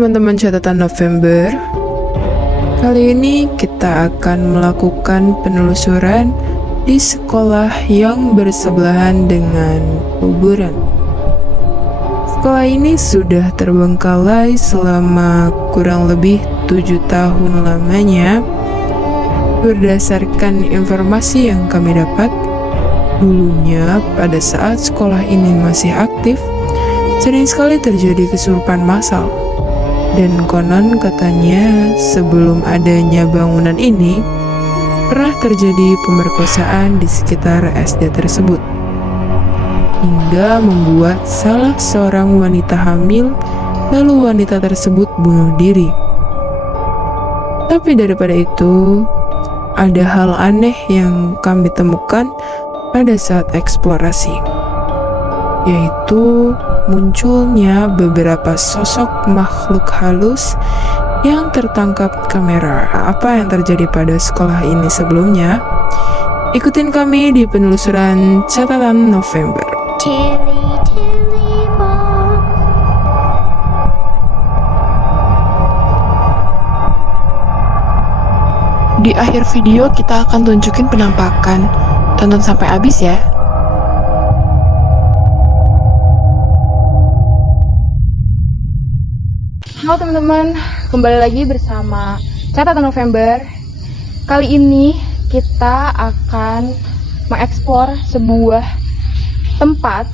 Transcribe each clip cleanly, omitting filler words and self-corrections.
teman-teman catatan November. Kali ini kita akan melakukan penelusuran di sekolah yang bersebelahan dengan kuburan. Sekolah ini sudah terbengkalai selama kurang lebih 7 tahun lamanya. Berdasarkan informasi yang kami dapat, dulunya pada saat sekolah ini masih aktif, sering sekali terjadi kesurupan massal. Dan konon katanya sebelum adanya bangunan ini, pernah terjadi pemerkosaan di sekitar SD tersebut. Hingga membuat salah seorang wanita hamil, lalu wanita tersebut bunuh diri. Tapi daripada itu, ada hal aneh yang kami temukan pada saat eksplorasi, yaitu munculnya beberapa sosok makhluk halus yang tertangkap kamera. Apa yang terjadi pada sekolah ini sebelumnya? Ikutin kami di penelusuran catatan November. Di akhir video kita akan tunjukin penampakan. Tonton sampai habis ya. Halo teman-teman, kembali lagi bersama Catatan November. Kali ini kita akan mengeksplor sebuah tempat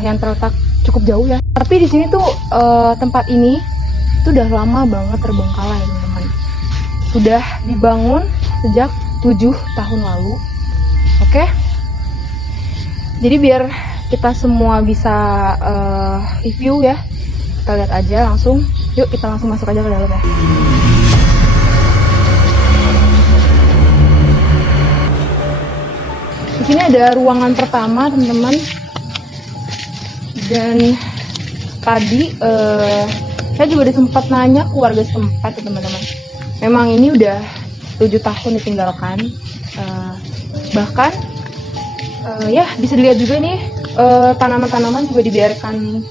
yang terletak cukup jauh ya. Tapi di sini tuh tempat ini tuh udah lama banget terbengkalai teman-teman. Sudah dibangun sejak 7 tahun lalu. Oke? Jadi biar kita semua bisa review ya. Kita lihat aja langsung. Yuk kita langsung masuk aja ke dalam ya. Di sini ada ruangan pertama teman-teman. Dan tadi saya juga udah sempat nanya ke warga setempat teman-teman. Memang ini udah 7 tahun ditinggalkan. Bahkan ya bisa dilihat juga nih tanaman-tanaman juga dibiarkan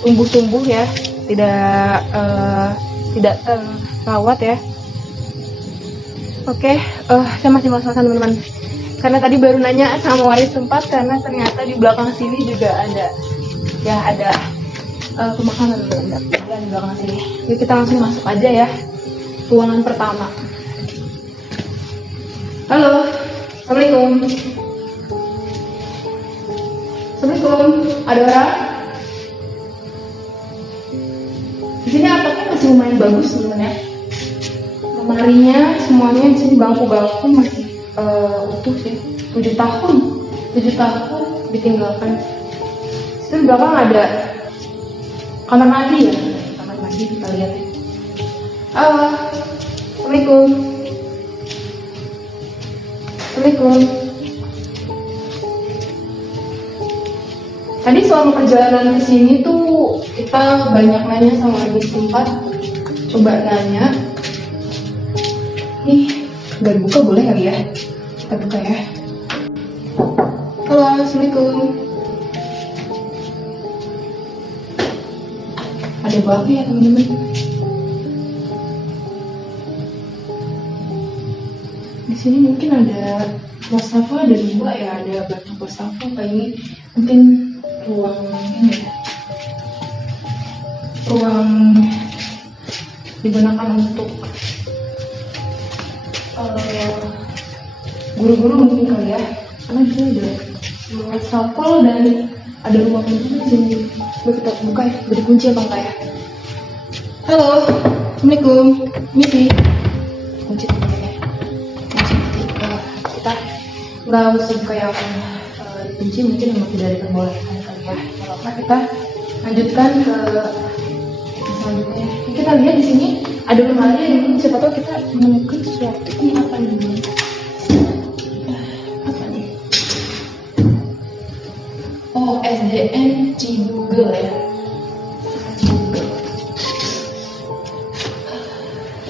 tumbuh-tumbuh ya, tidak terawat ya. Oke, saya masih penasaran teman-teman, karena tadi baru nanya sama waris tempat, karena ternyata di belakang sini juga ada pemakaman teman-teman di belakang sini. Yuk kita langsung masuk aja ya, ruangan pertama. Halo, assalamualaikum. Assalamualaikum, ada orang? Di sini atapnya masih lumayan bagus teman-teman ya. Lemarinya semuanya di sini bangku-bangku masih utuh sih. 7 tahun ditinggalkan. Di belakang ada kamar mandi ya. Kamar mandi kita lihat. Halo, assalamualaikum. Assalamualaikum. Tadi selama perjalanan ke sini tuh kita banyak nanya sama warga setempat. Coba nanya. Nih, nggak dibuka boleh kali ya? Kita buka ya. Halo, assalamualaikum. Ada apa ya teman-teman? Di sini mungkin ada wastafel, ada 2 ya, ada batu wastafel kayak ini. Mungkin ruang ini ya, ruang digunakan untuk guru-guru mungkin kali ya, karena di sini ada ruang sapel dan ada ruang ini di sini. Coba kita buka ya, beri kunci apa enggak ya? Halo, assalamualaikum. Misi kunci teman-teman ya, kunci kita nggak usah buka ya apa dikunci, mungkin memang tidak diperbolehkan kali ya. Kalau kita lanjutkan ke selanjutnya. Kita lihat di sini ada lemari yang siapa tahu kita menemukan sesuatu. Ini apa nih? Apa nih? Oh, SDN Cibugel ya. Cibugel.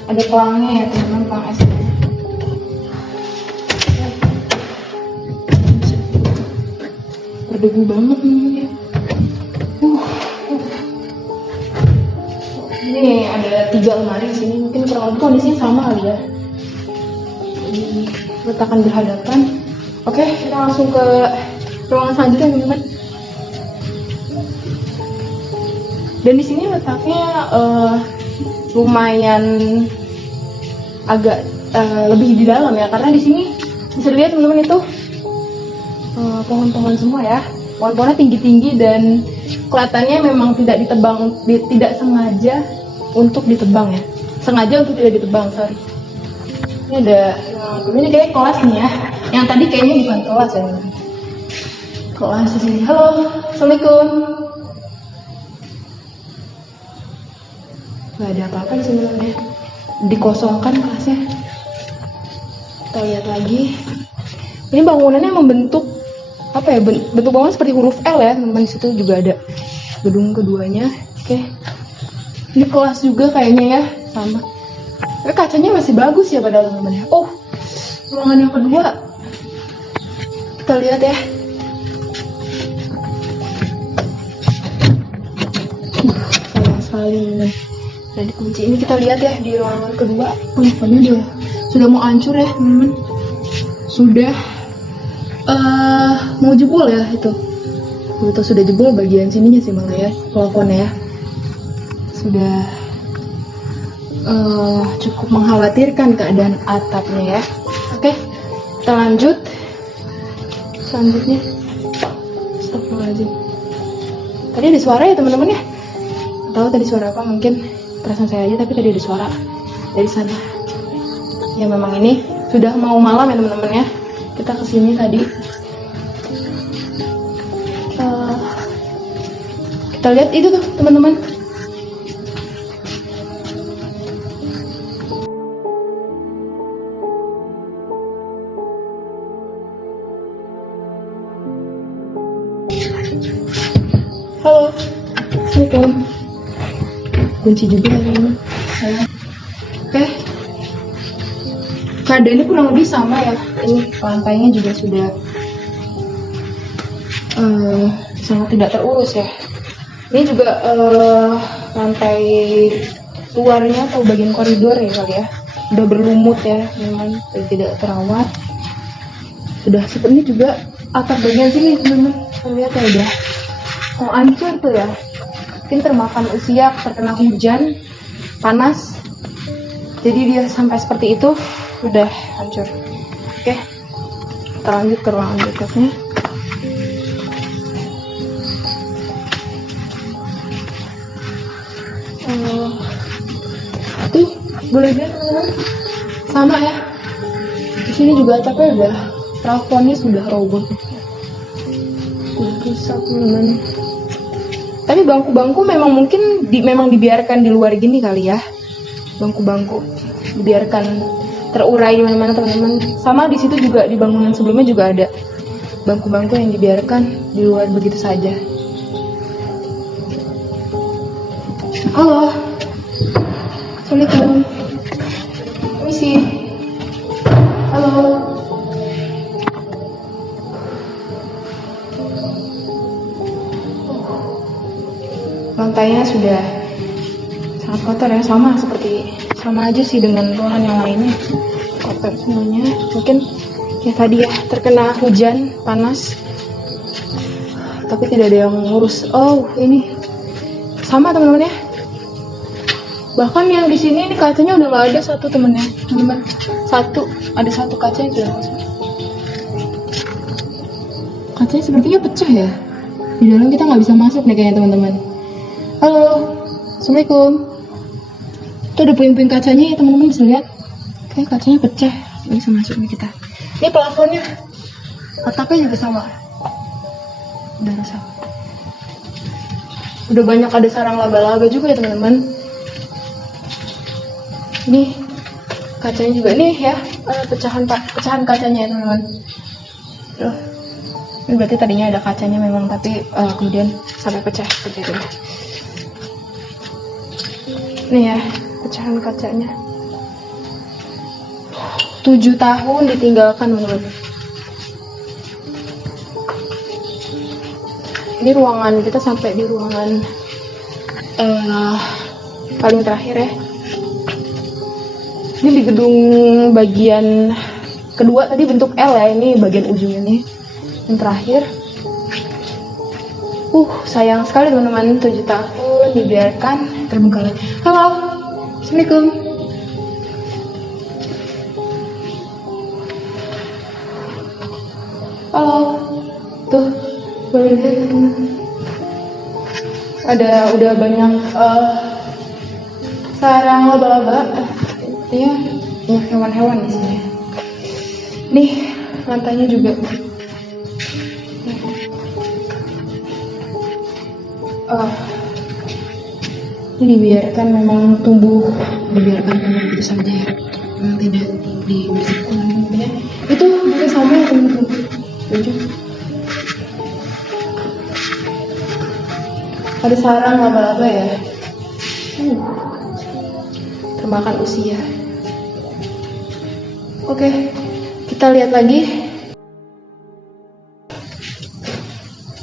Ada pelangnya ya teman-teman, pelang SDN. Berdebu banget nih ya. nih ada 3 lemari di sini, mungkin kurang lebih kondisinya sama kali ya. Letakkan berhadapan. Oke, kita langsung ke ruangan selanjutnya teman-teman. Dan di sini letaknya lumayan agak lebih di dalam ya, karena di sini bisa dilihat teman-teman itu pohon-pohon semua ya. Pohon-pohonnya tinggi-tinggi dan kelihatannya memang tidak ditebang, tidak sengaja untuk ditebang ya. Sengaja untuk tidak ditebang, sorry. Ini ada, ini kayak kelas nih ya. Yang tadi kayaknya bukan kelas ya. Kelas di sini. Halo, assalamualaikum. Gak ada apa-apa di sini ya. Dikosongkan kelasnya. Kita lihat lagi. Ini bangunannya membentuk apa ya? Bentuk bangunan seperti huruf L ya, teman-teman. Di situ juga ada gedung keduanya. Oke. Ini kelas juga kayaknya ya, sama. Tapi kacanya masih bagus ya padahal teman-teman ya. Oh, ruangan yang kedua. Kita lihat ya. Sayang sekali teman-teman. Nah, dikunci ini kita lihat ya di ruangan kedua. Pokoknya sudah mau hancur ya teman-teman. Sudah mau jebol ya itu. Itu sudah jebol bagian sininya sih malah ya, plafonnya ya. Sudah cukup mengkhawatirkan keadaan atapnya ya. Oke, kita lanjut. Selanjutnya, astagfirullahaladzim. Tadi ada suara ya teman-teman ya? Tahu tadi suara apa? Mungkin perasaan saya aja, tapi tadi ada suara dari sana. Ya memang ini sudah mau malam ya teman-teman ya. Kita kesini tadi. Kita lihat itu tuh teman-teman. Halo, assalamualaikum. Kunci juga ya teman-teman. Oke. Keadaannya kurang lebih sama ya. Ini lantainya juga sudah sangat tidak terurus ya. Ini juga lantai luarnya atau bagian koridor ya kali ya. Udah berlumut ya, memang tidak terawat. Sudah seperti juga atap bagian sini teman-teman. Lihat ya udah mau hancur tuh ya. Mungkin termakan usia, terkena hujan, panas. Jadi dia sampai seperti itu, udah hancur. Oke, kita lanjut ke ruangan berikutnya. Tuh, boleh lihat teman-teman. Sama ya. Di sini juga atapnya udah, plafonnya sudah roboh. Udah rusak teman-teman. Tapi bangku-bangku memang mungkin memang dibiarkan di luar gini kali ya. Bangku-bangku dibiarkan terurai di mana-mana teman-teman. Sama di situ juga di bangunan sebelumnya juga ada bangku-bangku yang dibiarkan di luar begitu saja. Halo, assalamualaikum. Permisi. Halo. Lantainya sudah sangat kotor ya, sama aja sih dengan ruangan yang lainnya, kotor semuanya. Mungkin ya tadi ya terkena hujan panas, tapi tidak ada yang ngurus. Oh ini sama teman-teman ya. Bahkan yang di sini ini kacanya udah nggak ada satu temennya, teman-teman. Ada satu kaca yang tidak masuk. Kacanya sepertinya pecah ya. Di dalam kita nggak bisa masuk nih kayaknya teman-teman. Halo, assalamualaikum. Itu ada puing-puing kacanya ya teman-teman, bisa lihat. Kayak kacanya pecah, nggak bisa masuk nih kita. Ini plafonnya, atapnya juga sama. Udah rusak. Udah banyak ada sarang laba-laba juga ya teman-teman. Ini kacanya juga nih ya, pecahan kacanya ya teman-teman. Ini berarti tadinya ada kacanya memang, tapi kemudian sampai pecah seperti itu. Nih ya, pecahan kacanya. 7 tahun ditinggalkan teman-teman. Ini ruangan kita sampai di ruangan paling terakhir ya. Ini di gedung bagian kedua tadi bentuk L ya, ini bagian ujung ini yang terakhir. Sayang sekali teman-teman, 7 tahun dibiarkan terbengkalai. Halo, Assalamualaikum. Halo, tuh boleh lihat teman-teman. Udah banyak sarang laba-laba, ya banyak hewan-hewan di sini. Nih lantainya juga. Ini dibiarkan memang tumbuh, dibiarkan tumbuh begitu saja ya, memang tidak dibersihkan. Itu juga sama ya teman-teman. Ada sarang laba-laba ya. Termakan usia. Oke, kita lihat lagi.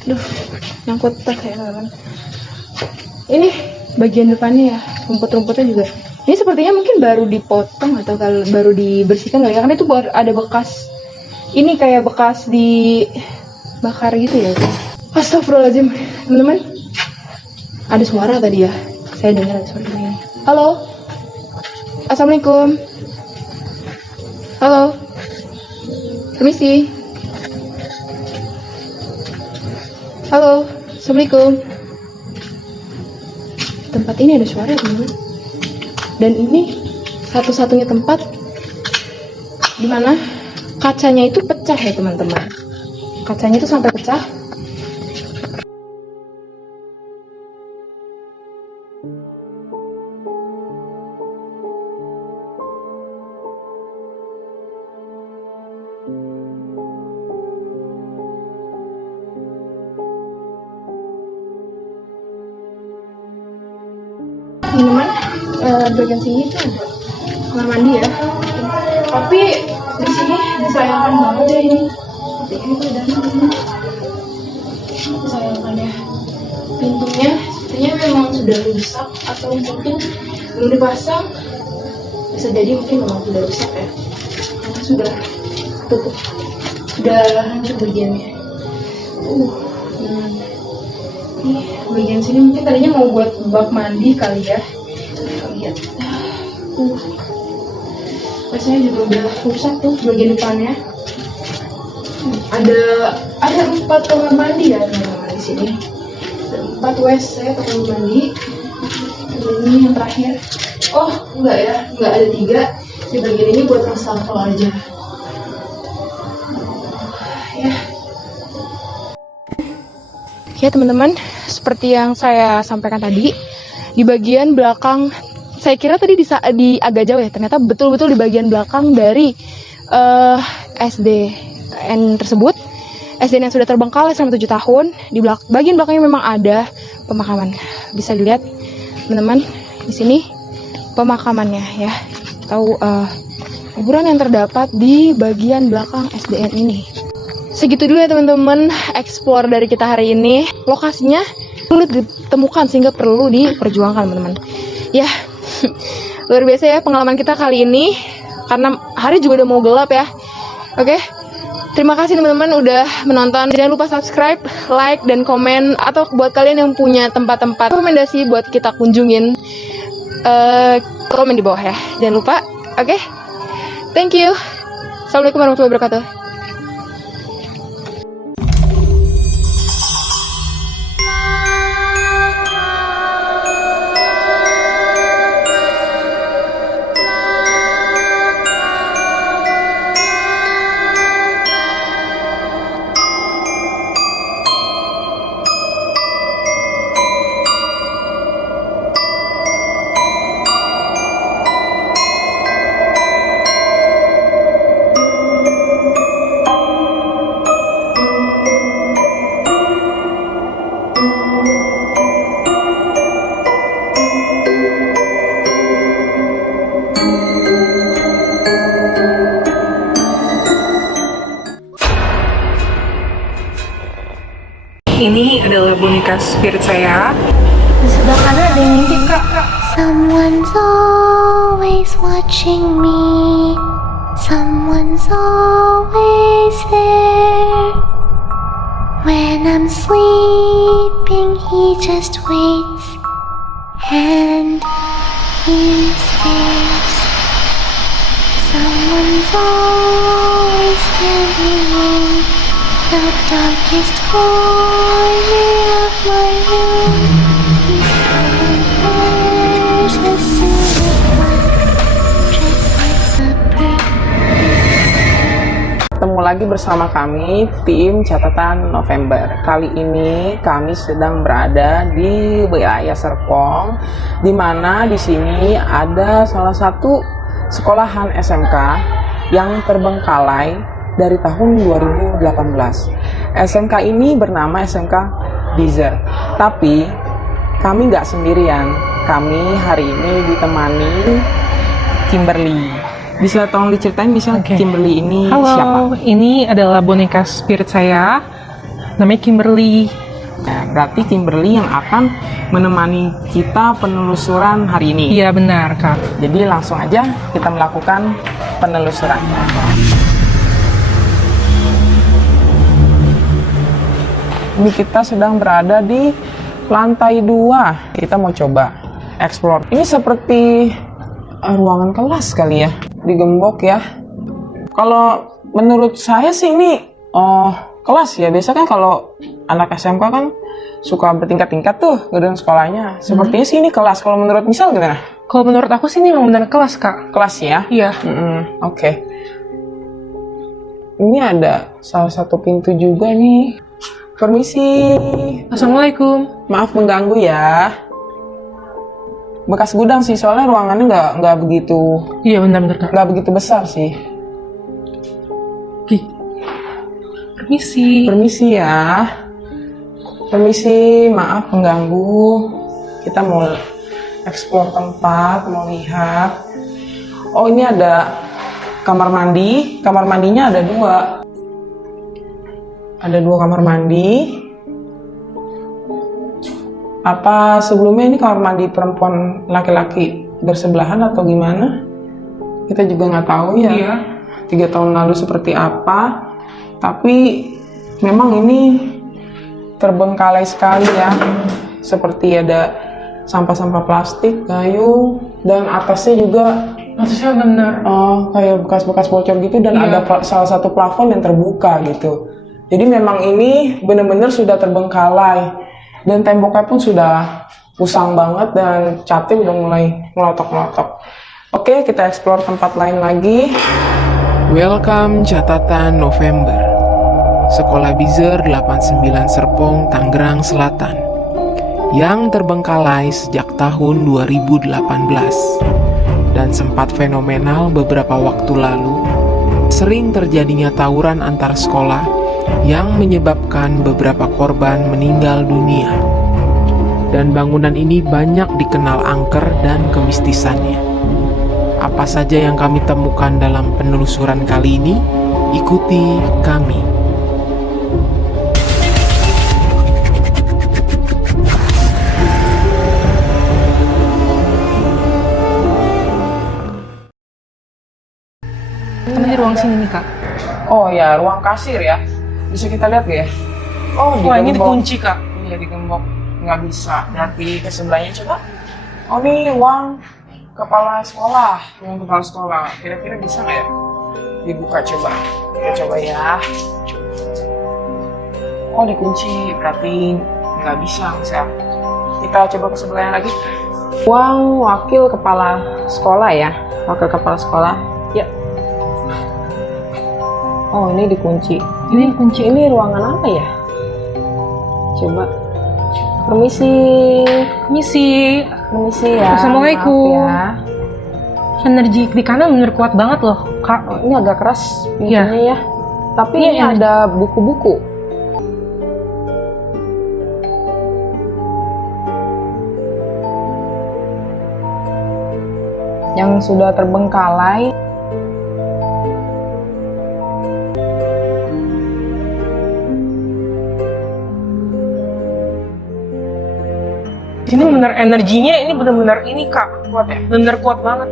Duh, nyangkut tas ya teman-teman. Ini bagian depannya ya, rumput-rumputnya juga. Ini sepertinya mungkin baru dipotong atau baru dibersihkan kali ya, karena itu ada bekas. Ini kayak bekas dibakar gitu ya. Astagfirullahaladzim, teman-teman. Ada suara tadi ya, saya dengar ada suara ini. Halo, Assalamualaikum. Halo, permisi. Halo, Assalamualaikum. Tempat ini ada suara teman-teman. Dan ini satu-satunya tempat di mana kacanya itu pecah ya teman-teman. Kacanya itu sampai pecah. Teman-teman, bagian sini tuh ada kamar mandi ya. Tapi di sini disayangkan banget ya ini. Ini tuh ada disayangkan ya. Pintunya sepertinya memang sudah rusak atau mungkin belum dipasang. Bisa jadi mungkin memang sudah rusak ya. Karena sudah tutup, sudah hancur bagiannya. Nih, bagian sini mungkin tadinya mau buat bak mandi kali ya. Kita lihat. Biasanya juga udah rusak tuh bagian depannya. Ada 4 kamar mandi ya teman-teman di sini. Ada 4 WC kamar mandi. Ini yang terakhir. Oh enggak ya, enggak ada 3. Di bagian ini buat wastafel aja. Ya teman-teman, seperti yang saya sampaikan tadi, di bagian belakang, saya kira tadi di agak jauh ya, ternyata betul-betul di bagian belakang dari SDN tersebut, SDN yang sudah terbengkalai selama 7 tahun, di bagian belakangnya memang ada pemakaman. Bisa dilihat teman-teman, di sini pemakamannya ya, tahu kuburan yang terdapat di bagian belakang SDN ini. Segitu dulu ya teman-teman explore dari kita hari ini. Lokasinya sulit ditemukan sehingga perlu diperjuangkan teman-teman. Ya, luar biasa ya pengalaman kita kali ini. Karena hari juga udah mau gelap ya. Oke, terima kasih teman-teman udah menonton. Jangan lupa subscribe, like, dan komen. Atau buat kalian yang punya tempat-tempat rekomendasi buat kita kunjungin, komen di bawah ya. Jangan lupa. Oke, thank you. Assalamualaikum warahmatullahi wabarakatuh. Ini adalah boneka spirit saya. Di sebelah kanan ada yang ngintip kak. Someone's always watching me. Someone's always there. When I'm sleeping, he just waits and he stares. Someone's always standing in the darkest corner of my room. He's covered wears a silver one, dressed like the bird. Ketemu lagi bersama kami, tim Catatan November. Kali ini kami sedang berada di wilayah Serpong, di mana di sini ada salah satu sekolahan SMK yang terbengkalai dari tahun 2018. SMK ini bernama SMK Bizer. Tapi kami nggak sendirian. Kami hari ini ditemani Kimberly. Bisa tolong diceritain Kimberly ini siapa? Halo, ini adalah boneka spirit saya, namanya Kimberly. Nah, berarti Kimberly yang akan menemani kita penelusuran hari ini. Iya benar Kak. Jadi langsung aja kita melakukan penelusuran. Ini kita sedang berada di lantai 2. Kita mau coba explore. Ini seperti ruangan kelas kali ya, digembok ya. Kalau menurut saya sih ini kelas ya. Biasa kan kalau anak SMK kan suka bertingkat-tingkat tuh gedung sekolahnya. Sepertinya sih ini kelas. Kalau menurut misal gimana? Kalau menurut aku sih ini memang benar kelas Kak. Kelas ya? Iya. Oke. Ini ada salah satu pintu juga nih. Permisi. Assalamualaikum. Maaf mengganggu ya. Bekas gudang sih, soalnya ruangannya nggak begitu. Iya benar Kak. Nggak begitu besar sih. Oke. Permisi. Permisi ya. Permisi, maaf mengganggu. Kita mau explore tempat, mau lihat. Oh, ini ada kamar mandi. Kamar mandinya ada 2. Ada 2 kamar mandi. Apa sebelumnya ini kamar mandi perempuan laki-laki bersebelahan atau gimana? Kita juga nggak tahu ya. Iya. 3 tahun lalu seperti apa. Tapi memang ini terbengkalai sekali ya. Seperti ada sampah-sampah plastik, kayu, dan atasnya juga benar. kayak bekas-bekas bocor gitu, dan Iya. ada salah satu plafon yang terbuka gitu. Jadi memang ini benar-benar sudah terbengkalai, dan temboknya pun sudah usang banget dan catnya udah mulai melotok-melotok. Oke, kita explore tempat lain lagi. Welcome Catatan November. Sekolah Bizer 89 Serpong, Tangerang Selatan, yang terbengkalai sejak tahun 2018 dan sempat fenomenal beberapa waktu lalu. Sering terjadinya tawuran antar sekolah yang menyebabkan beberapa korban meninggal dunia. Dan bangunan ini banyak dikenal angker dan kemistisannya. Apa saja yang kami temukan dalam penelusuran kali ini? Ikuti kami. Karena di ruang sini nih Kak. Oh ya, ruang kasir ya. Bisa kita lihat gak ya? Oh, Wah ini digembok. dikunci Kak. Iya, digembok. Nggak bisa. Berarti ke sebelahnya coba. Oh, ini uang kepala sekolah. Uang kepala sekolah. Kira-kira bisa nggak ya? Dibuka coba. Kita coba ya. Oh, dikunci. Berarti nggak bisa. Kita coba ke sebelahnya lagi. Uang wakil kepala sekolah ya. Wakil kepala sekolah. Ya. Oh, ini dikunci. Ini kunci, ini ruangan apa ya? Coba. Permisi. Permisi ya. Assalamualaikum. Maaf ya. Energi di kanan bener kuat banget loh Kak. Oh, ini agak keras pintunya ya. Tapi Iya, ini iya. ada buku-buku. Yang sudah terbengkalai. Ini bener energinya ini bener-bener ini Kak, kuat ya, bener kuat banget.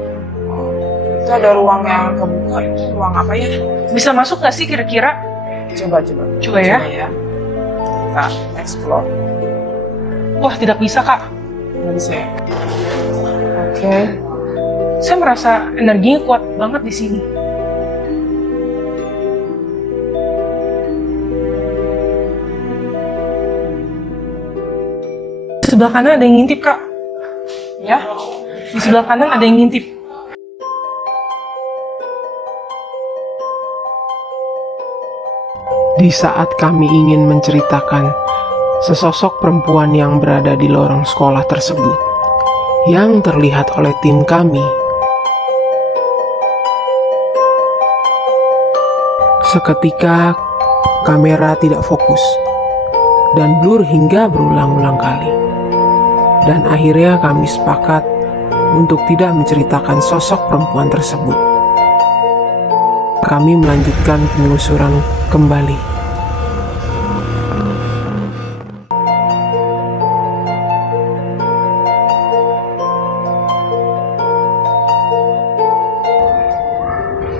Itu ada ruang yang kebuka, itu ruang apa ya? Bisa masuk nggak sih kira-kira? Coba ya. Kita explore. Wah tidak bisa Kak. Nggak bisa ya? Oke. Saya merasa energinya kuat banget di sini. Di sebelah kanan ada yang ngintip Kak. Ya. Di sebelah kanan ada yang ngintip. Di saat kami ingin menceritakan sesosok perempuan yang berada di lorong sekolah tersebut, yang terlihat oleh tim kami, seketika kamera tidak fokus dan blur hingga berulang-ulang kali. Dan akhirnya kami sepakat untuk tidak menceritakan sosok perempuan tersebut. Kami melanjutkan penelusuran kembali.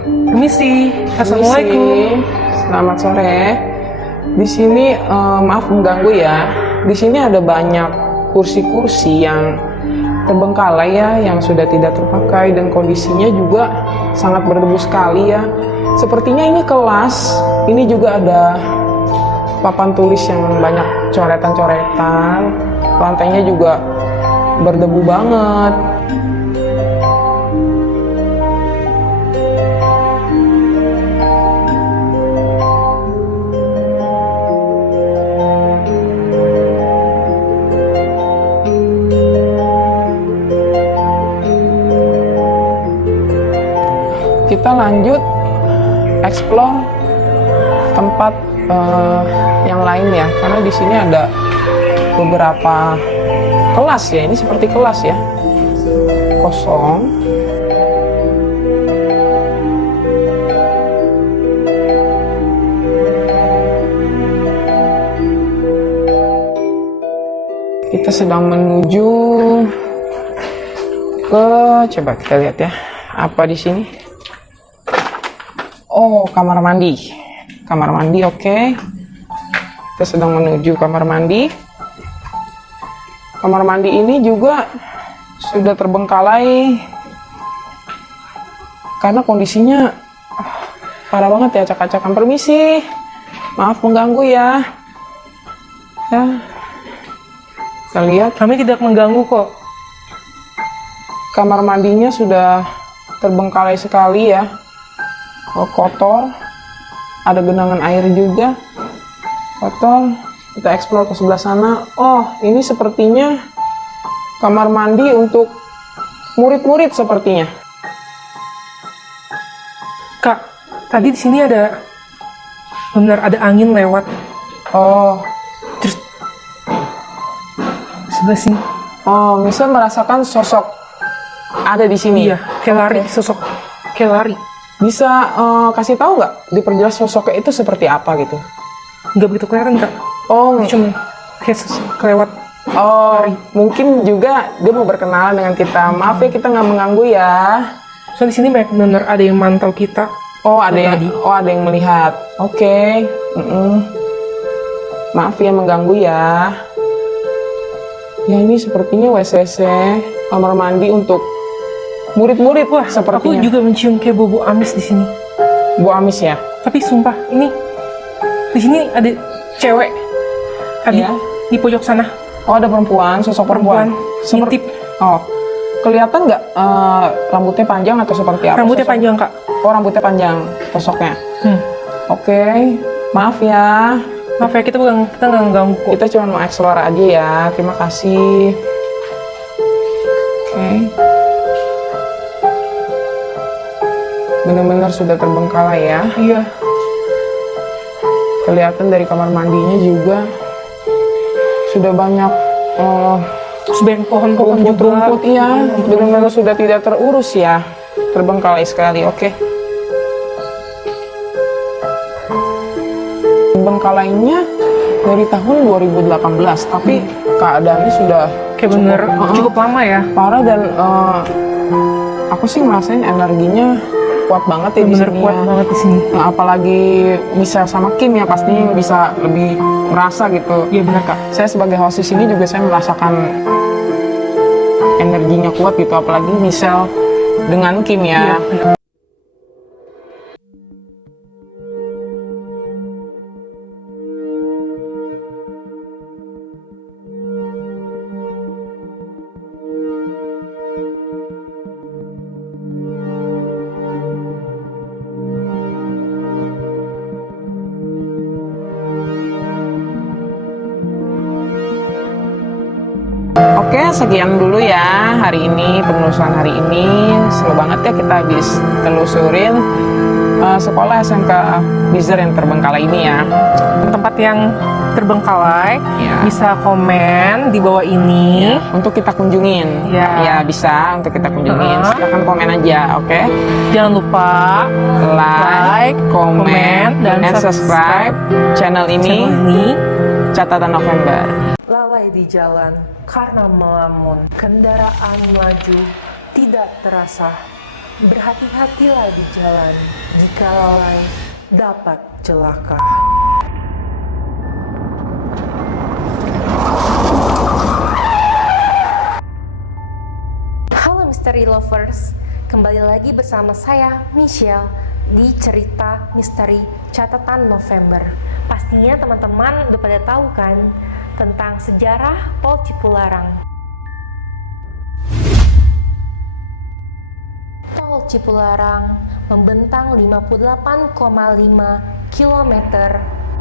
Permisi, assalamualaikum. Selamat sore. Di sini maaf mengganggu ya. Di sini ada banyak kursi-kursi yang terbengkalai ya, yang sudah tidak terpakai dan kondisinya juga sangat berdebu sekali ya. Sepertinya ini kelas. Ini juga ada papan tulis yang banyak coretan-coretan. Lantainya juga berdebu banget. Kita lanjut explore tempat yang lain ya, karena di sini ada beberapa kelas ya. Ini seperti kelas ya, kosong. Kita sedang menuju ke, coba kita lihat ya, apa di sini. Oh, kamar mandi. Kamar mandi, oke. Kita sedang menuju kamar mandi. Kamar mandi ini juga sudah terbengkalai karena kondisinya parah banget ya, acak-acakan. Permisi, maaf mengganggu ya. Ya, kita lihat Kami tidak mengganggu kok. kamar mandinya sudah terbengkalai sekali ya. Kotor, ada genangan air juga kotor. Kita eksplor ke sebelah sana. Oh, ini sepertinya kamar mandi untuk murid-murid sepertinya. Kak, tadi di sini ada benar ada angin lewat Oh, terus sebelah sini. oh, Misal merasakan sosok ada di sini. Iya, kayak lari, sosok kayak lari. Bisa kasih tahu nggak, diperjelas sosoknya itu seperti apa gitu? Nggak begitu kelihatan Kak. Oh, Ini cuma kayak kelewat. oh, mungkin juga dia mau berkenalan dengan kita. Maaf ya, kita nggak mengganggu ya. So di sini banyak benar ada yang mantau kita. Oh, ada yang, Tadi. oh, ada yang melihat. Oke. Maaf ya mengganggu ya. Ya, ini sepertinya WC kamar mandi untuk murid-murid. Wah, Aku sepertinya. juga mencium kayak bau amis di sini. Bu Amis ya. Tapi sumpah ini di sini ada cewek tadi Iya. di pojok sana. Oh, ada perempuan, sosok perempuan. Ngintip. Oh, kelihatan nggak rambutnya panjang atau seperti apa? Rambutnya sosok? panjang Kak. Oh, rambutnya panjang sosoknya. Hmm. Oke, maaf ya. Maaf ya kita nggak ganggu kok. Kita cuma mau explore aja ya. Terima kasih. Oke. Benar-benar sudah terbengkalai ya. Iya. Kelihatan dari kamar mandinya juga sudah banyak Terus banyak pohon-pohon juga. rumput-rumput. Iya, benar-benar sudah tidak terurus ya. Terbengkalai sekali. Oke. Terbengkalainya dari tahun 2018, tapi keadaannya sudah Iya bener, cukup lama ya. parah dan aku sih ngerasain energinya kuat banget ya di Bener sini. kuat Ya. banget di sini. Nah, apalagi bisa sama Kim ya pastinya bisa lebih merasa gitu. Iya bener Kak. Saya sebagai host di sini juga saya merasakan energinya kuat gitu, apalagi Michelle dengan Kim ya. Iya bener. Oke, sekian dulu ya hari ini, penelusuran hari ini. Seru banget ya kita habis telusurin sekolah SMK Bizer yang terbengkalai ini ya. Tempat yang terbengkalai, Ya. bisa komen di bawah ini. Untuk kita kunjungin. Ya. Ya, bisa untuk kita kunjungin. Silahkan komen aja, oke? Jangan lupa Like, komen, dan subscribe channel channel ini, ini. Catatan November. Lalai di jalan karena melamun, kendaraan melaju tidak terasa. Berhati-hatilah di jalan, jika lalai dapat celaka. Halo Misteri Lovers, kembali lagi bersama saya Michelle di cerita misteri Catatan November. Pastinya teman-teman udah pada tahu kan tentang sejarah Tol Cipularang. Tol Cipularang membentang 58,5 km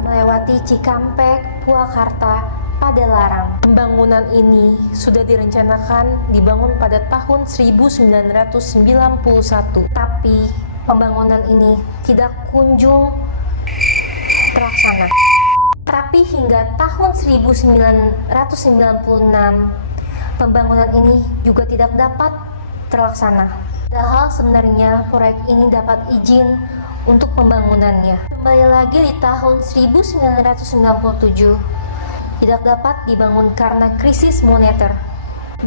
melewati Cikampek, Purwakarta, Padalarang. Pembangunan ini sudah direncanakan dibangun pada tahun 1991, tapi pembangunan ini tidak kunjung terlaksana. Tapi hingga tahun 1996, pembangunan ini juga tidak dapat terlaksana. Padahal sebenarnya proyek ini dapat izin untuk pembangunannya. Kembali lagi di tahun 1997, tidak dapat dibangun karena krisis moneter.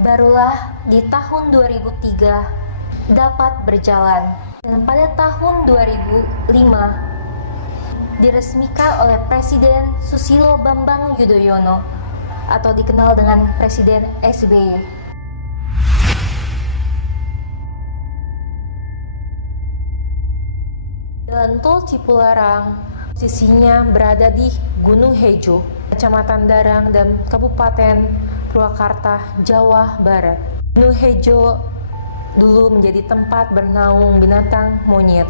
Barulah di tahun 2003 dapat berjalan. Dan pada tahun 2005 diresmikan oleh Presiden Susilo Bambang Yudhoyono atau dikenal dengan Presiden SBY. Jalan Tol Cipularang posisinya berada di Gunung Hejo, Kecamatan Darang dan Kabupaten Purwakarta, Jawa Barat. Gunung Hejo dulu menjadi tempat bernaung binatang monyet.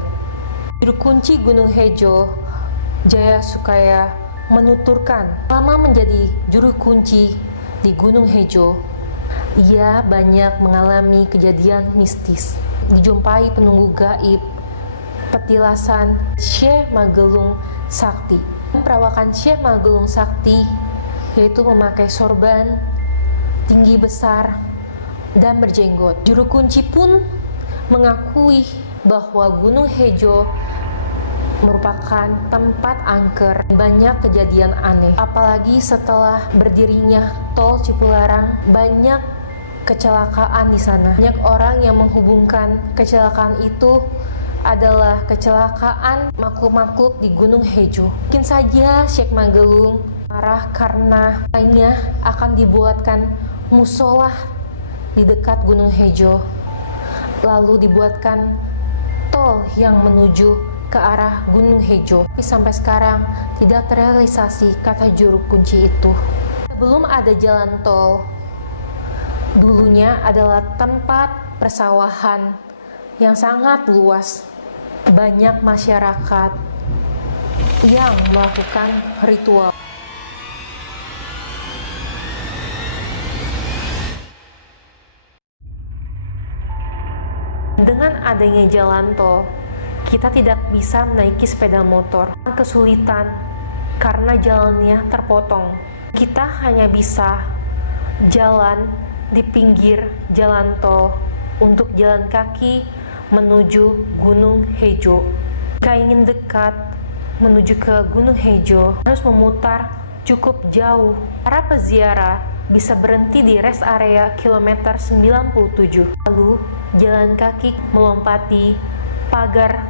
Juru kunci Gunung Hejo, Jaya Sukaya, menuturkan selama menjadi juru kunci di Gunung Hejo, ia banyak mengalami kejadian mistis. Dijumpai penunggu gaib, petilasan Syekh Magelung Sakti. Perawakan Syekh Magelung Sakti yaitu memakai sorban tinggi besar dan berjenggot. Juru kunci pun mengakui bahwa Gunung Hejo merupakan tempat angker. Banyak kejadian aneh, apalagi setelah berdirinya Tol Cipularang, banyak kecelakaan di sana. Banyak orang yang menghubungkan kecelakaan itu adalah kecelakaan makhluk-makhluk di Gunung Hejo. Mungkin saja Syekh Magelung marah karena hanya akan dibuatkan musola di dekat Gunung Hejo, lalu dibuatkan tol yang menuju ke arah Gunung Hejo. Tapi sampai sekarang tidak terrealisasi kata juru kunci itu. Sebelum ada jalan tol, dulunya adalah tempat persawahan yang sangat luas. Banyak masyarakat yang melakukan ritual. Dengan adanya jalan tol, kita tidak bisa menaiki sepeda motor. Kesulitan karena jalannya terpotong. Kita hanya bisa jalan di pinggir jalan tol untuk jalan kaki menuju Gunung Hejo. Jika ingin dekat menuju ke Gunung Hejo, harus memutar cukup jauh. Para peziarah bisa berhenti di rest area kilometer 97. Lalu jalan kaki melompati pagar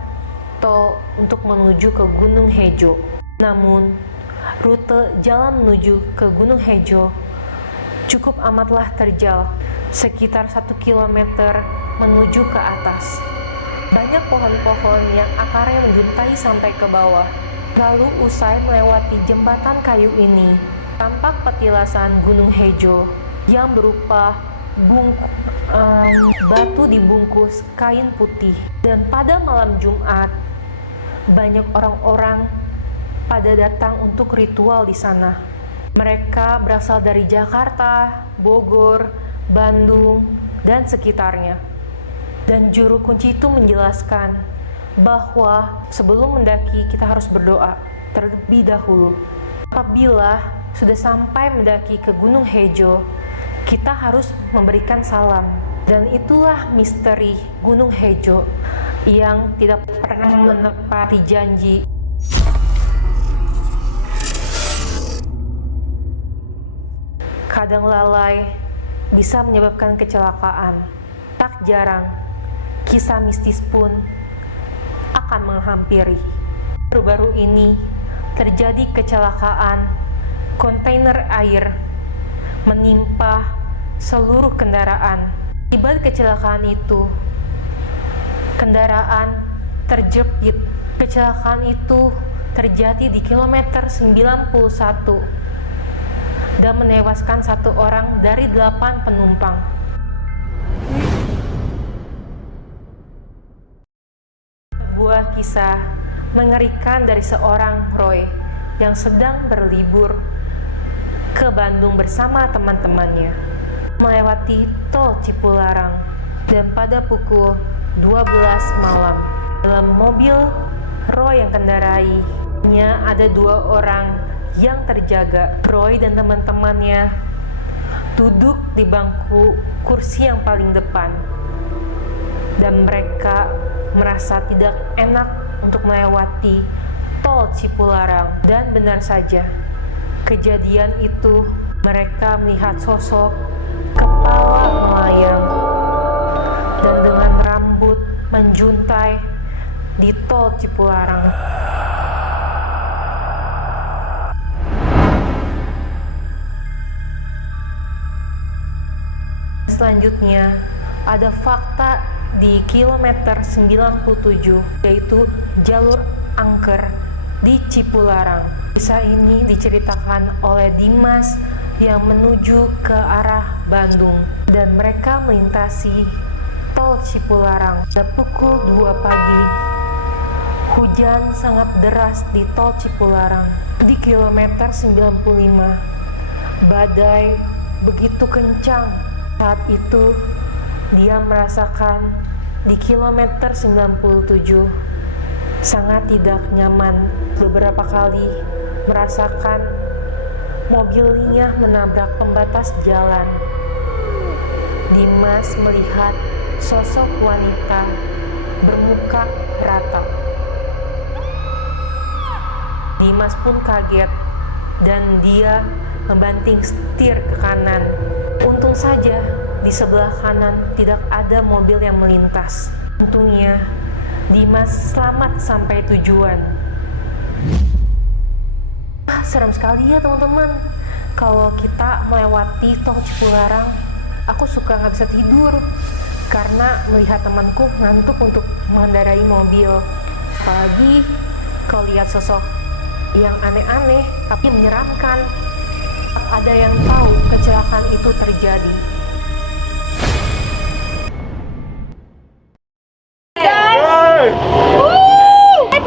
tol untuk menuju ke Gunung Hejo. Namun, rute jalan menuju ke Gunung Hejo cukup amatlah terjal, sekitar 1 kilometer menuju ke atas. Banyak pohon-pohon yang akarnya menjuntai sampai ke bawah. Lalu usai melewati jembatan kayu ini, tampak petilasan Gunung Hejo yang berupa batu dibungkus kain putih. Dan pada malam Jumat, banyak orang-orang pada datang untuk ritual di sana. Mereka berasal dari Jakarta, Bogor, Bandung, dan sekitarnya. Dan juru kunci itu menjelaskan bahwa sebelum mendaki kita harus berdoa terlebih dahulu. Apabila sudah sampai mendaki ke Gunung Hejo, kita harus memberikan salam. Dan itulah misteri Gunung Hejo yang tidak pernah menepati janji. Kadang lalai bisa menyebabkan kecelakaan. Tak jarang, kisah mistis pun akan menghampiri. Baru-baru ini terjadi kecelakaan kontainer air menimpa seluruh kendaraan. Akibat kecelakaan itu, kendaraan terjepit. Kecelakaan itu terjadi di kilometer 91 dan menewaskan 1 orang dari 8 penumpang. Sebuah kisah mengerikan dari seorang Roy yang sedang berlibur ke Bandung bersama teman-temannya, melewati tol Cipularang, dan pada pukul 12 malam, dalam mobil Roy yang kendarainya ada 2 orang yang terjaga. Roy dan teman-temannya duduk di bangku kursi yang paling depan, dan mereka merasa tidak enak untuk melewati tol Cipularang. Dan benar saja, kejadian itu mereka melihat sosok kepala melayang dan dengan rambut menjuntai di tol Cipularang. Selanjutnya, ada fakta di kilometer 97, yaitu jalur angker di Cipularang. Kisah ini diceritakan oleh Dimas yang menuju ke arah Bandung, dan mereka melintasi tol Cipularang pada pukul 2 pagi. Hujan sangat deras di tol Cipularang. Di kilometer 95, badai begitu kencang. Saat itu, dia merasakan di kilometer 97 sangat tidak nyaman. Beberapa kali merasakan mobilnya menabrak pembatas jalan. Dimas melihat sosok wanita bermuka rata. Dimas pun kaget dan dia membanting setir ke kanan. Untung saja di sebelah kanan tidak ada mobil yang melintas. Untungnya Dimas selamat sampai tujuan. Serem sekali ya teman-teman. Kalau kita melewati tol Cipularang, aku suka nggak bisa tidur karena melihat temanku ngantuk untuk mengendarai mobil. Apalagi kalau lihat sosok yang aneh-aneh tapi menyeramkan. Ada yang tahu kecelakaan itu terjadi.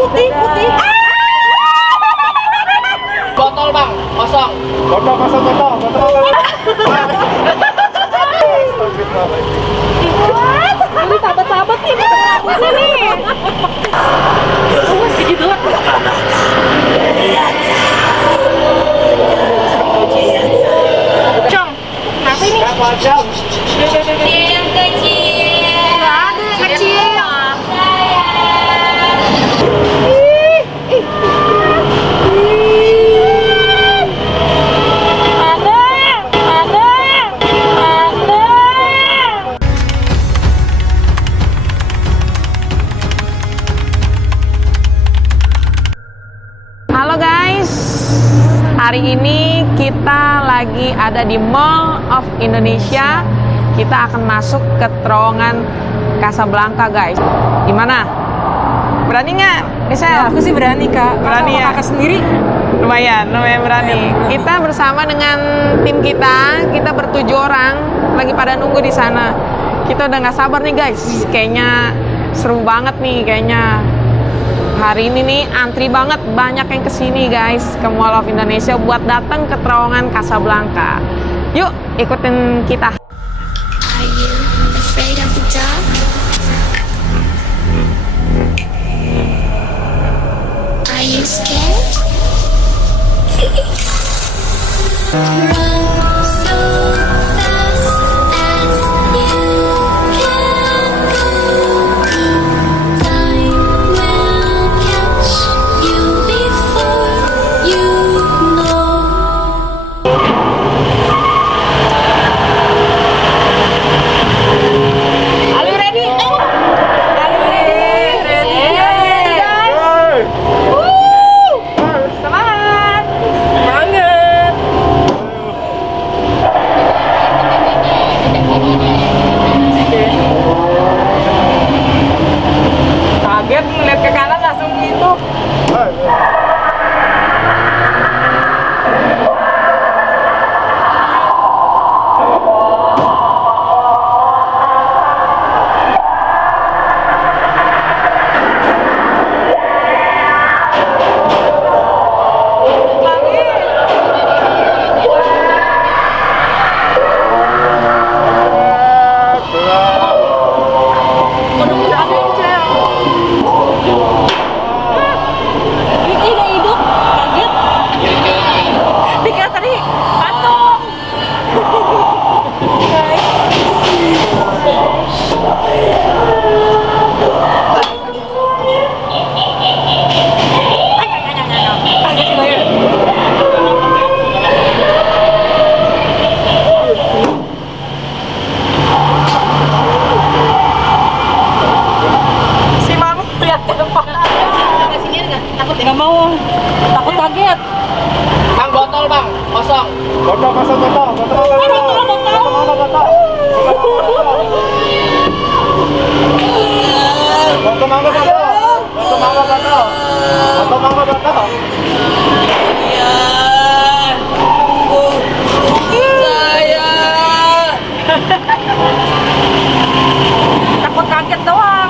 Putih. Botol bang, kosong. Botol. Ini sahabat-sahabat nih, kita nih. Jadi dua. Cong, kenapa ini? Yang kecil. Nggak ada yang kecil. Ada. lagi ada di Mall of Indonesia. Kita akan masuk ke terowongan Casablanca, guys. Gimana? Berani nggak, Michelle? Aku sih berani, Kak. Berani ya? Kakak sendiri? Lumayan berani. Kita bersama dengan tim kita bertujuh orang lagi pada nunggu di sana. Kita udah nggak sabar nih, guys. Kayaknya seru banget nih, kayaknya. Hari ini nih antri banget, banyak yang kesini guys ke Mall of Indonesia buat datang ke terowongan Casablanca. Yuk ikutin kita. Are you afraid of the dark? Are you scared? Run so fast as you can go. Time will catch you before you know. Are you ready? Are you ready? Ready guys? Semangat! Semangat! Kaget ngeliat ke kanan langsung gitu. Nggak mau. Takut kaget. Bang, botol bang, kosong. Botol. Takut kaget doang.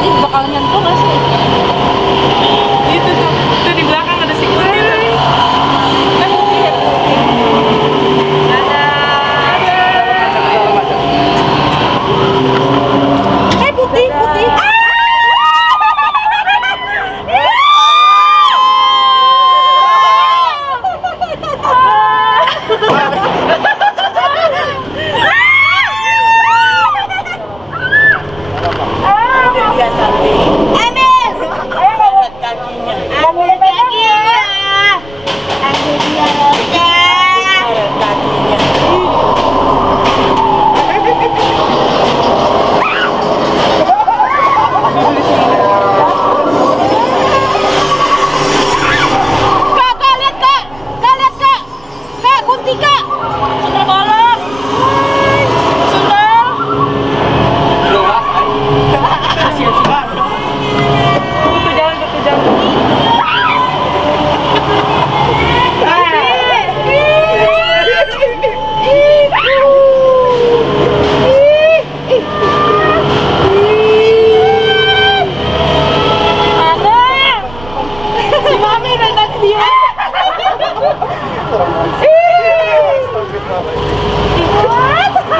Ini bakal nyentuh nggak sih? Itu di belakang ada security tuh. Putih.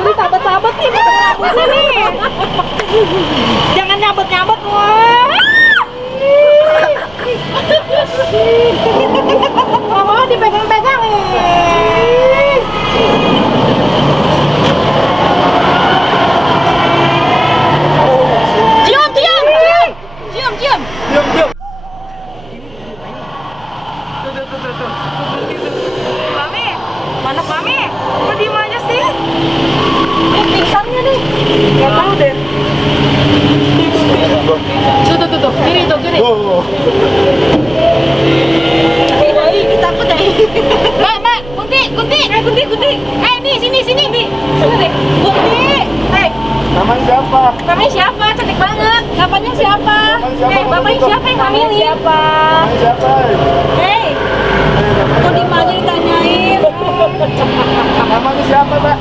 Ini sahabat-sahabat nih, rambutnya nih. Jangan nyabet-nyabet, wah. Mama dipegang-pegang nih. Cium. Mami, mana Mami? Kok diem aja sih? Pingsannya nih. Gak tahu deh. Tuh. Kiri. Kunti. Nih, sini. Sini deh. Kunti. Namanya siapa? Namanya siapa? Cantik banget. Bapaknya siapa? Bapaknya siapa yang hamilin? Siapa? Namanya siapa? Kok diem aja ditanyain? Namanya siapa, Mbak?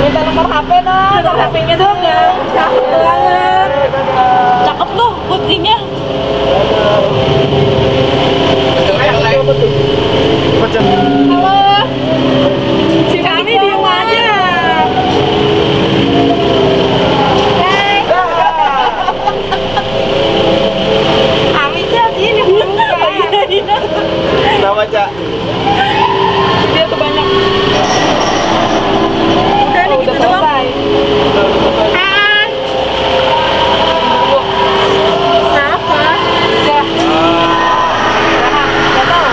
Minta nomor HP dong. Nomor HP-nya dong, dong. Cakep banget. Cakep tuh putihnya. Halo. Si Mami diem aja. Hai. Ami sih ini buka. Kenapa, Cak? Dia tuh banyak. Udah nih gitu doang. Hai. Kenapa? Udah. Nggak tahu.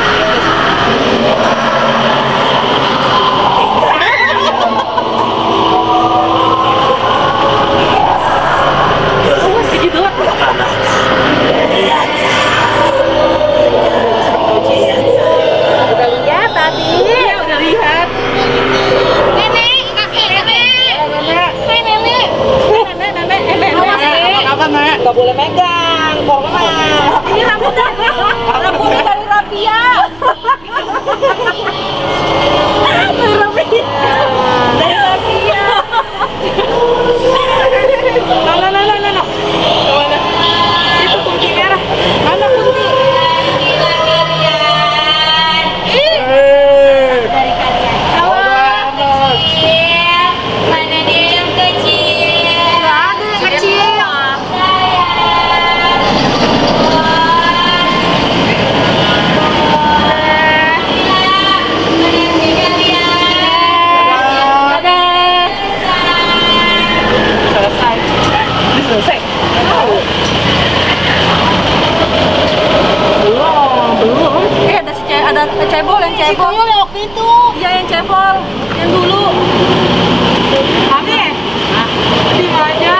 Oh, segitu doang. Udah lihat tadi? Iya, udah lihat. Nenek. Apa, Nek? Gak boleh megang, koma. Ini rambutnya dari rapia. Dari rapia. No. Kemana? Itu kunci merah. Mana kunci? Halo. Mana dia yang kecil? Gak ada yang kecil. Selesai. Belum. Ada cebol yang cebol. Si yang waktu itu. Iya yang cebol. Yang dulu. Ami. Diem aja.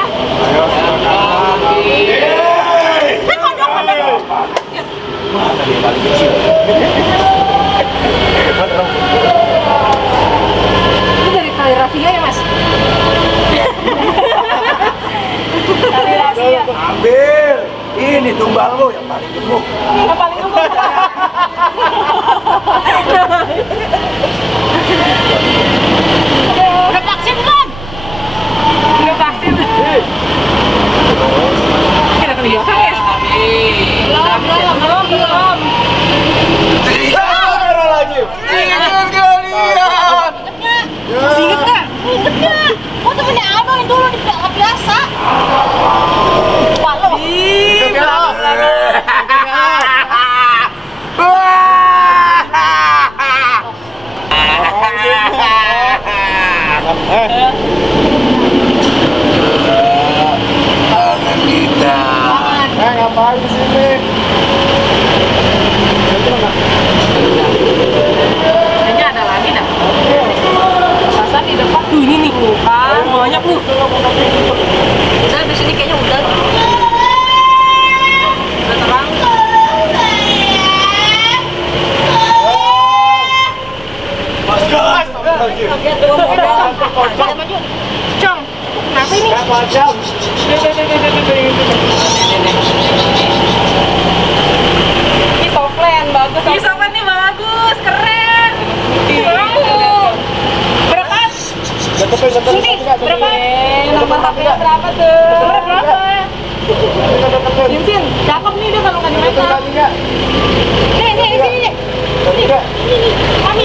Ini dari tali rafia ya, Mas? Tali rafia. Ambil. Ini tumbal lu yang paling gemuk. Yang paling gemuk. Udah vaksin belum? Udah vaksin. Kita kena biasa ya? Belum. Merah lagi. Ingat kalian. Masih inget nggak? Inget nggak? Oh temennya abang yang dulu di biasa. Lupa lo. Tangan kita. Ngapain di sini? Kayaknya ada lagi dah. Masa di depan tuh ini nih kan banyak tuh. Udah di sini kayaknya udah. Udah terang. Mas gas. Lihat dulu maju. Cong, kenapa ini? Macam. Ini soplen bagus. Ini soplen nih bagus, keren. Berapa? Kunti, berapa? Nomor HP-nya berapa tuh? Nomor berapa? Vincent, cakep nih dia kalau nggak di make up. Nih, sini. Sini. Mami.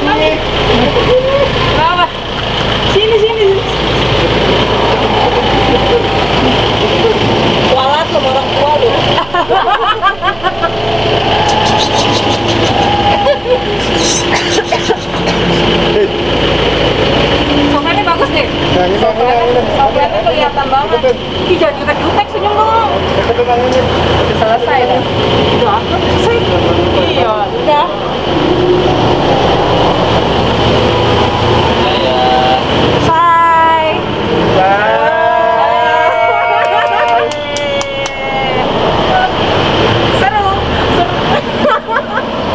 Berapa? Sini. Kualat sama orang tua lu. Soplennya bagus deh. Soplennya kelihatan banget. Ih, jangan jutek-jutek senyum dong. Udah selesai deh. Udah selesai. Iya, udah. Selesai.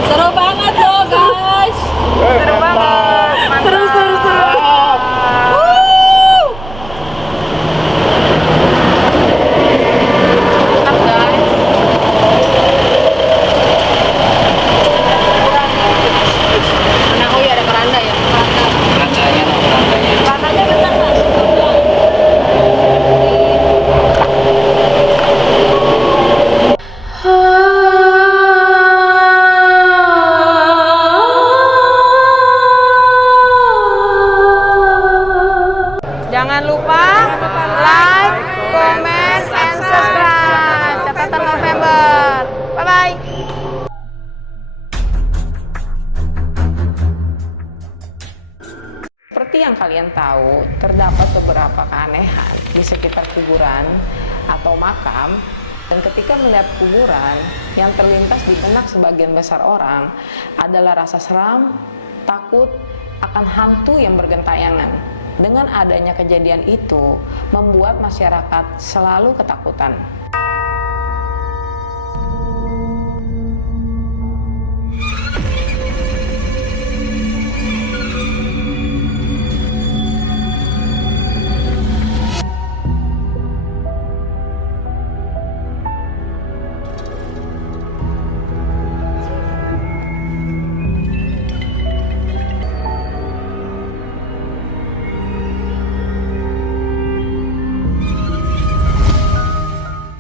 Seru banget loh guys. Seru banget. Seru. Seperti yang kalian tahu, terdapat beberapa keanehan di sekitar kuburan atau makam, dan ketika melihat kuburan, yang terlintas di benak sebagian besar orang adalah rasa seram, takut akan hantu yang bergentayangan. Dengan adanya kejadian itu, membuat masyarakat selalu ketakutan.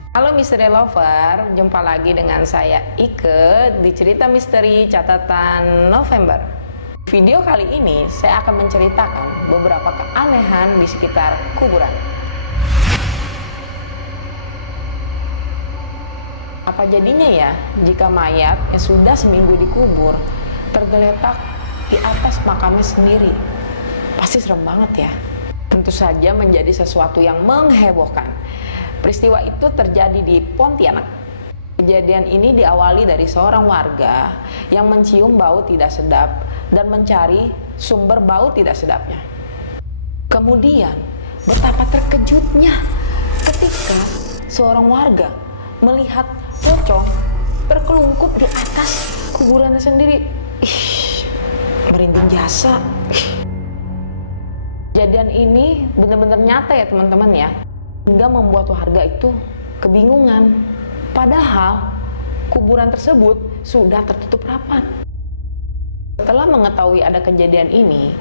Halo Misteri Lover, jumpa lagi dengan saya Ike di cerita misteri catatan November. Video kali ini saya akan menceritakan beberapa keanehan di sekitar kuburan. Apa jadinya ya jika mayat yang sudah seminggu dikubur tergeletak di atas makamnya sendiri? Pasti serem banget ya. Tentu saja menjadi sesuatu yang menghebohkan. Peristiwa itu terjadi di Pontianak. Kejadian ini diawali dari seorang warga yang mencium bau tidak sedap dan mencari sumber bau tidak sedapnya. Kemudian, betapa terkejutnya ketika seorang warga melihat pocong terkelungkup di atas kuburannya sendiri. Merinding jasa. Kejadian ini benar-benar nyata ya teman-teman ya. Hingga membuat warga itu kebingungan. Padahal kuburan tersebut sudah tertutup rapat. Setelah mengetahui ada kejadian ini,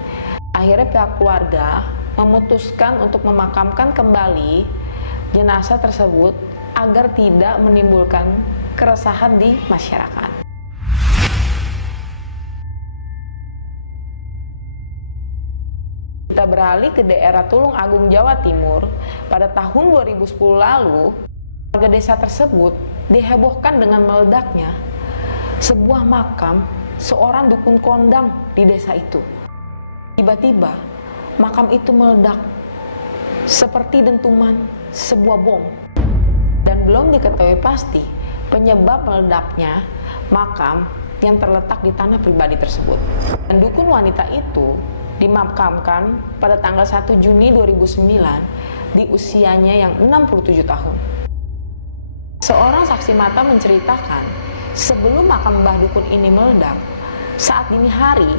akhirnya pihak keluarga memutuskan untuk memakamkan kembali jenazah tersebut agar tidak menimbulkan keresahan di masyarakat. Kita beralih ke daerah Tulung Agung, Jawa Timur. Pada tahun 2010 lalu, warga desa tersebut dihebohkan dengan meledaknya sebuah makam seorang dukun kondang di desa itu. Tiba-tiba, makam itu meledak seperti dentuman sebuah bom. Dan belum diketahui pasti penyebab meledaknya makam yang terletak di tanah pribadi tersebut. Dan dukun wanita itu dimakamkan pada tanggal 1 Juni 2009 di usianya yang 67 tahun. Seorang saksi mata menceritakan, sebelum makam Mbah Dukun ini meledak, saat dini hari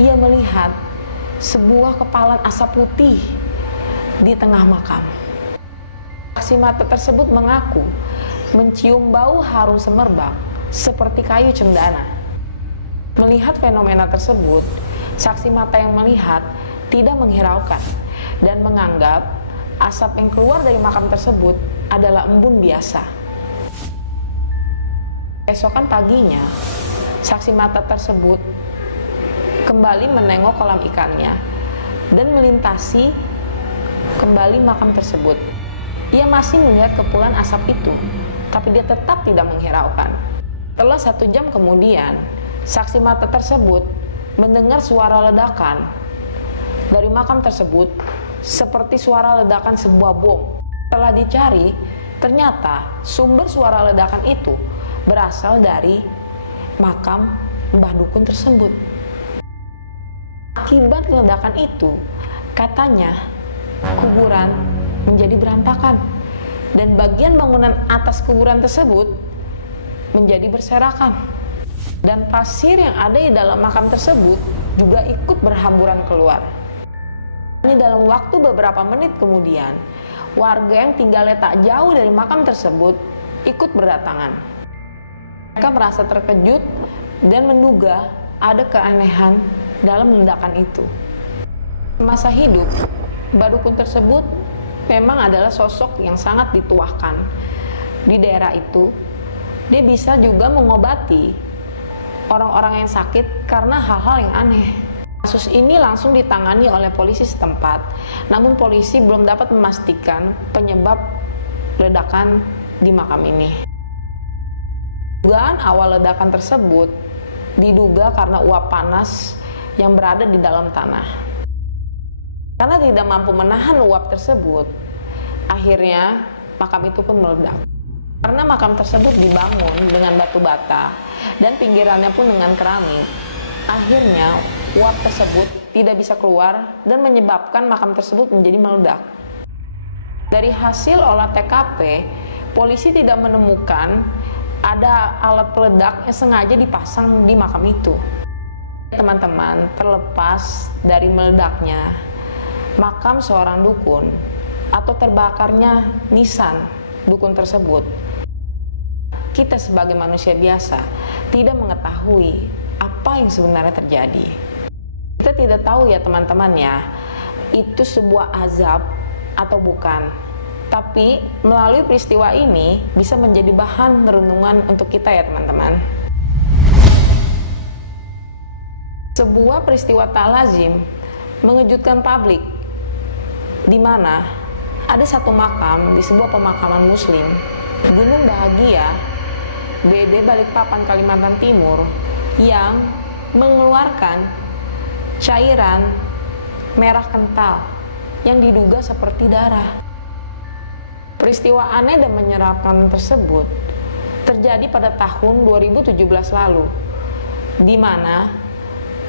ia melihat sebuah kepalan asap putih di tengah makam. Saksi mata tersebut mengaku mencium bau harum semerbak seperti kayu cendana. Melihat fenomena tersebut, saksi mata yang melihat tidak menghiraukan dan menganggap asap yang keluar dari makam tersebut adalah embun biasa. Esokan paginya, saksi mata tersebut kembali menengok kolam ikannya dan melintasi kembali makam tersebut. Ia masih melihat kepulan asap itu, tapi dia tetap tidak menghiraukan. Setelah 1 jam kemudian, saksi mata tersebut mendengar suara ledakan dari makam tersebut seperti suara ledakan sebuah bom. Setelah dicari, ternyata sumber suara ledakan itu berasal dari makam Mbah Dukun tersebut. Akibat ledakan itu, katanya kuburan menjadi berantakan dan bagian bangunan atas kuburan tersebut menjadi berserakan. Dan pasir yang ada di dalam makam tersebut juga ikut berhamburan keluar. Ini dalam waktu beberapa menit kemudian, warga yang tinggalnya tak jauh dari makam tersebut ikut berdatangan. Mereka merasa terkejut dan menduga ada keanehan dalam ledakan itu. Masa hidup, Mbah Dukun tersebut memang adalah sosok yang sangat dituahkan di daerah itu. Dia bisa juga mengobati orang-orang yang sakit karena hal-hal yang aneh. Kasus ini langsung ditangani oleh polisi setempat, namun polisi belum dapat memastikan penyebab ledakan di makam ini. Dugaan awal ledakan tersebut diduga karena uap panas yang berada di dalam tanah. Karena tidak mampu menahan uap tersebut, akhirnya makam itu pun meledak. Karena makam tersebut dibangun dengan batu bata dan pinggirannya pun dengan keramik, akhirnya uap tersebut tidak bisa keluar dan menyebabkan makam tersebut menjadi meledak. Dari hasil olah TKP, polisi tidak menemukan ada alat peledak yang sengaja dipasang di makam itu. Teman-teman, terlepas dari meledaknya makam seorang dukun atau terbakarnya nisan dukun tersebut, kita sebagai manusia biasa tidak mengetahui apa yang sebenarnya terjadi. Kita tidak tahu ya teman-teman ya, itu sebuah azab atau bukan. Tapi melalui peristiwa ini bisa menjadi bahan renungan untuk kita ya teman-teman. Sebuah peristiwa tak lazim mengejutkan publik, di mana ada satu makam di sebuah pemakaman muslim, Gunung Bahagia, BD Balikpapan, Kalimantan Timur, yang mengeluarkan cairan merah kental yang diduga seperti darah. Peristiwa aneh dan menyeramkan tersebut terjadi pada tahun 2017 lalu, di mana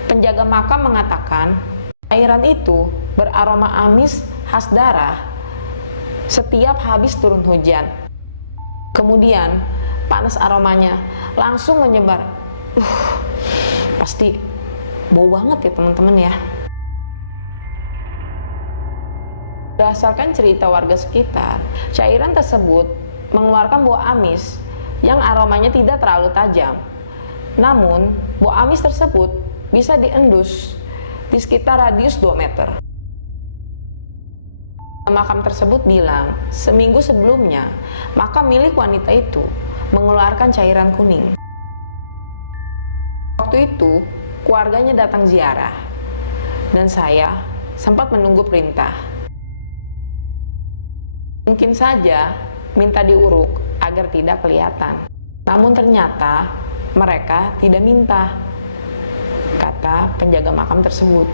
penjaga makam mengatakan cairan itu beraroma amis khas darah setiap habis turun hujan. Kemudian panas aromanya langsung menyebar. Pasti bau banget ya teman-teman ya. Berdasarkan cerita warga sekitar, cairan tersebut mengeluarkan bau amis yang aromanya tidak terlalu tajam. Namun, bau amis tersebut bisa diendus di sekitar radius 2 meter. Makam tersebut bilang, seminggu sebelumnya, makam milik wanita itu mengeluarkan cairan kuning. Waktu itu, keluarganya datang ziarah, dan saya sempat menunggu perintah. Mungkin saja minta diuruk agar tidak kelihatan. Namun ternyata mereka tidak minta, kata penjaga makam tersebut.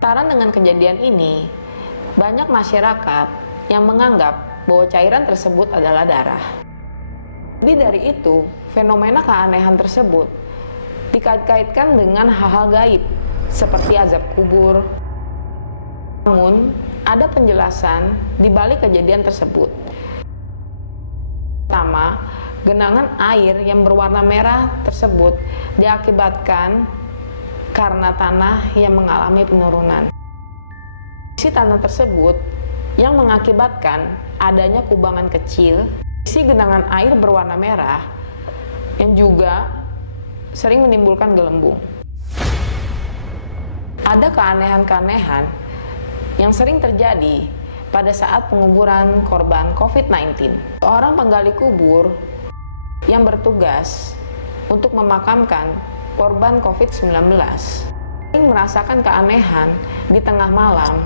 Lantaran dengan kejadian ini, banyak masyarakat yang menganggap bahwa cairan tersebut adalah darah. Lebih dari itu, fenomena keanehan tersebut dikait-kaitkan dengan hal-hal gaib seperti azab kubur. Namun, ada penjelasan di balik kejadian tersebut. Pertama, genangan air yang berwarna merah tersebut diakibatkan karena tanah yang mengalami penurunan. Isi tanah tersebut yang mengakibatkan adanya kubangan kecil, isi genangan air berwarna merah yang juga sering menimbulkan gelembung. Ada keanehan-keanehan yang sering terjadi pada saat penguburan korban COVID-19. Seorang penggali kubur yang bertugas untuk memakamkan korban COVID-19 sering merasakan keanehan di tengah malam,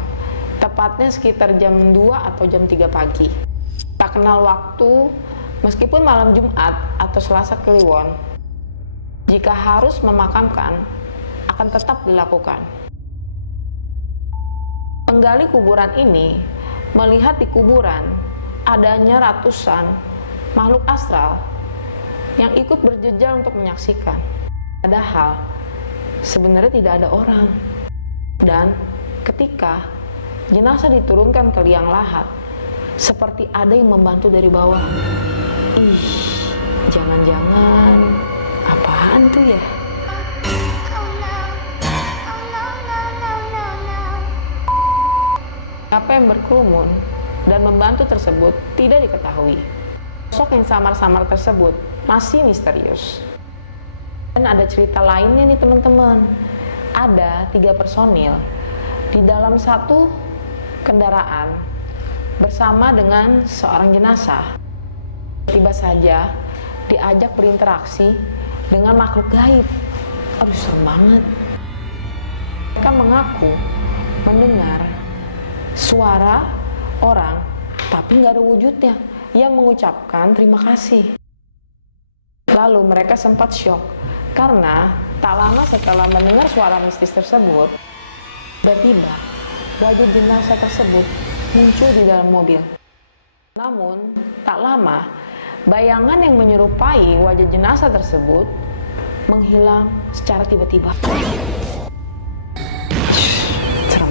tepatnya sekitar jam 2 atau jam 3 pagi. Tak kenal waktu, meskipun malam Jumat atau Selasa Kliwon, jika harus memakamkan, akan tetap dilakukan. Penggali kuburan ini melihat di kuburan adanya ratusan makhluk astral yang ikut berjejal untuk menyaksikan. Padahal sebenarnya tidak ada orang. Dan ketika jenazah diturunkan ke liang lahat, seperti ada yang membantu dari bawah. Ih, jangan-jangan apaan tuh ya? Siapa yang berkerumun dan membantu tersebut tidak diketahui. Sosok yang samar-samar tersebut masih misterius. Dan ada cerita lainnya nih teman-teman. Ada 3 personil di dalam satu kendaraan bersama dengan seorang jenazah. Tiba saja diajak berinteraksi dengan makhluk gaib. Aduh, serem banget. Mereka mengaku mendengar suara orang, tapi nggak ada wujudnya, yang mengucapkan terima kasih. Lalu mereka sempat syok, karena tak lama setelah mendengar suara mistis tersebut, Tiba-tiba, wajah jenazah tersebut muncul di dalam mobil. Namun, tak lama, bayangan yang menyerupai wajah jenazah tersebut menghilang secara tiba-tiba. Serem.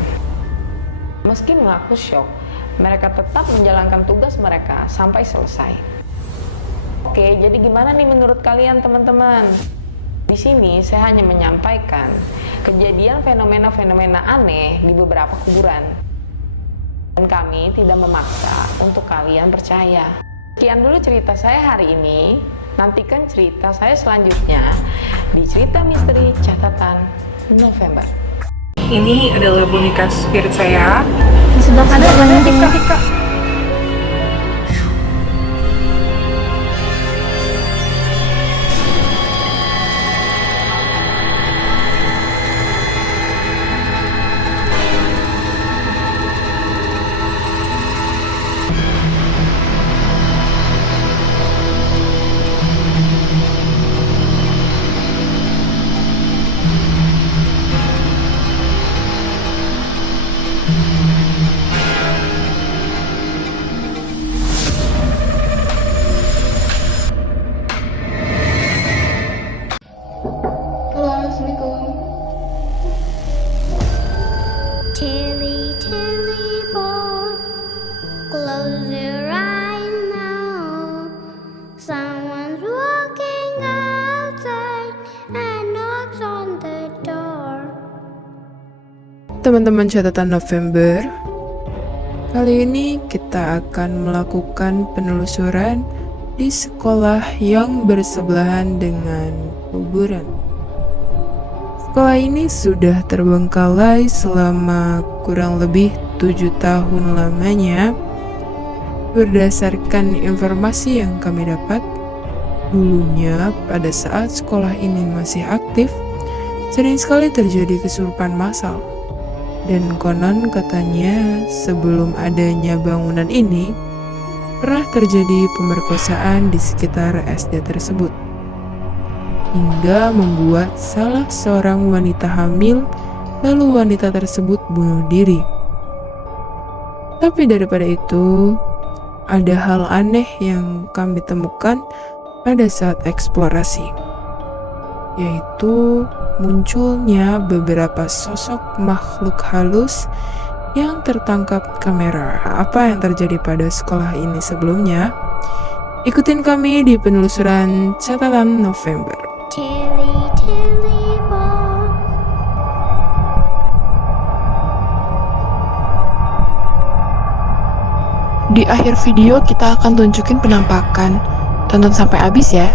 Meski mengaku syok, mereka tetap menjalankan tugas mereka sampai selesai. Oke, jadi gimana nih menurut kalian teman-teman? Di sini saya hanya menyampaikan kejadian fenomena-fenomena aneh di beberapa kuburan. Dan kami tidak memaksa untuk kalian percaya. Sekian dulu cerita saya hari ini. Nantikan cerita saya selanjutnya di Cerita Misteri Catatan November. Ini adalah boneka spirit saya. Di sebelah kanan ada Tika. Halo, Assalamualaikum. Tilly, tilly, boy, close your eyes now. Someone's walking outside and knocks on the door. Teman-teman catatan November, kali ini kita akan melakukan penelusuran di sekolah yang bersebelahan dengan kuburan. Sekolah ini sudah terbengkalai selama kurang lebih 7 tahun lamanya. Berdasarkan informasi yang kami dapat, dulunya pada saat sekolah ini masih aktif, sering sekali terjadi kesurupan massal. Dan konon katanya sebelum adanya bangunan ini, pernah terjadi pemerkosaan di sekitar SD tersebut, hingga membuat salah seorang wanita hamil, lalu wanita tersebut bunuh diri. Tapi daripada itu, ada hal aneh yang kami temukan pada saat eksplorasi, yaitu munculnya beberapa sosok makhluk halus yang tertangkap kamera. Apa yang terjadi pada sekolah ini sebelumnya? Ikutin kami di penelusuran catatan November. Tilly, tilly, boy. Di akhir video kita akan tunjukin penampakan. Tonton sampai habis ya.